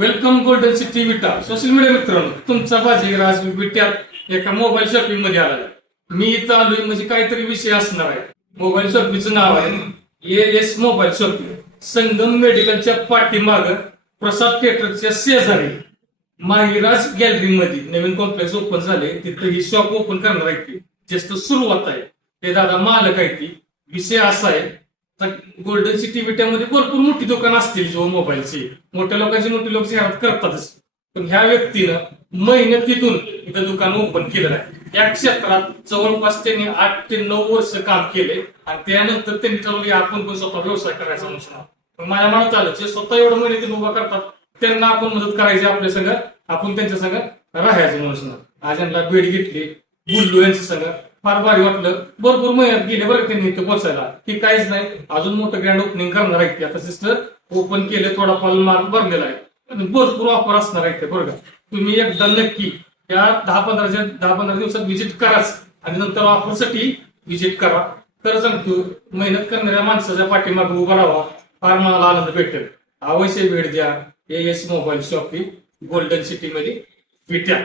Welcome golden city विटा. Social media मित्रांनो, तुमचा बाजीगर आज विट्यात एका मोबाईल शॉपिंग मध्ये आला. मी इथं आलोय म्हणजे काहीतरी विषय असणार आहे. मोबाईल शॉपिंगचं नाव आहे एएस मोबाईल शॉपिंग. संगम मेडिकलच्या पाठीमाग प्रसाद थिएटरच्या शेजारी माहिराज गॅलरी मध्ये नवीन कॉम्प्लेक्स ओपन झाले. तिथं ही शॉप ओपन करणार आहे. ती जस्ट सुरुवात आहे. ते दादा मालक आहे. ती विषय असा आहे, गोल्डन सिटी विट्यामध्ये भरपूर मोठी दुकान असतील जो मोबाईलची, मोठ्या लोकांची मोठी लोक शहरात करतातच. पण ह्या व्यक्तीनं मेहनतीतून इथं दुकान ओपन केलेलं आहे. या क्षेत्रात जवळपास त्यांनी 8 ते 9 वर्ष काम केले आणि त्यानंतर त्यांनी ठरवले आपण पण स्वतः व्यवसाय करायचा म्हणून. माझ्या मनात आलं जे स्वतः एवढं मेहनतीने उभा करतात त्यांना आपण मदत करायची, आपल्या संग आपण त्यांच्या संग राहायचं म्हणून आज यांना भेट घेतली, बोललो यांच्या संग. फार भारी वाटलं. भरपूर मेहनत गेली बरं त्यांनी इथं पोहोचायला. की काहीच नाही, अजून मोठं ग्रँड ओपनिंग करणार आहे. आता सिस्टर ओपन केले, थोडाफार माल भरलेला आहे. भरपूर ऑफर असणार आहे बरं का. तुम्ही एकदा नक्की त्या 10-15 दिवसात व्हिजिट कराच आणि नंतर ऑफरसाठी व्हिजिट करा. तर सांगतो, मेहनत करणाऱ्या माणसाच्या पाठीमागे उभा राहा, फार मनाला आनंद भेटेल. अवश्य भेट द्या as mobile shopping golden city मध्ये विट्यात.